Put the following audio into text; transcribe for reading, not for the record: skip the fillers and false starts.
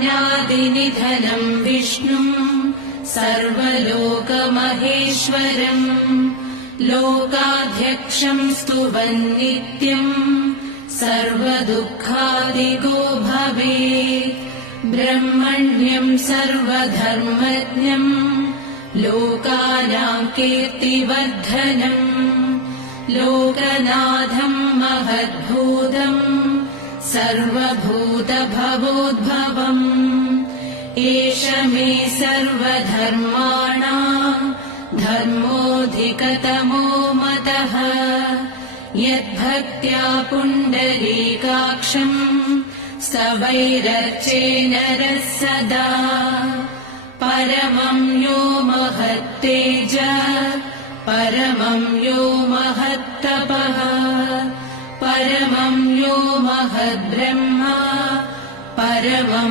ज्ञानादिनिधनं विष्णुं सर्वलोकमहेश्वरम् लोकाध्यक्षं स्तुवन्नित्यम् सर्वदुःखादिगो भवेत् ब्रह्मण्यं सर्वधर्मज्ञम् लोकानां कीर्तिवर्धनम् लोकनाथं महद्भूतम् सर्वभूतभवोद्भवम् एष मे सर्वधर्माणां धर्मोऽधिकतमो मतः यद्भक्त्या पुण्डरीकाक्षं स्तवैरर्चे नरः सदा परमं यो महत्तेज परमं यो महत्तपः परमं यो महद्ब्रह्मा परमं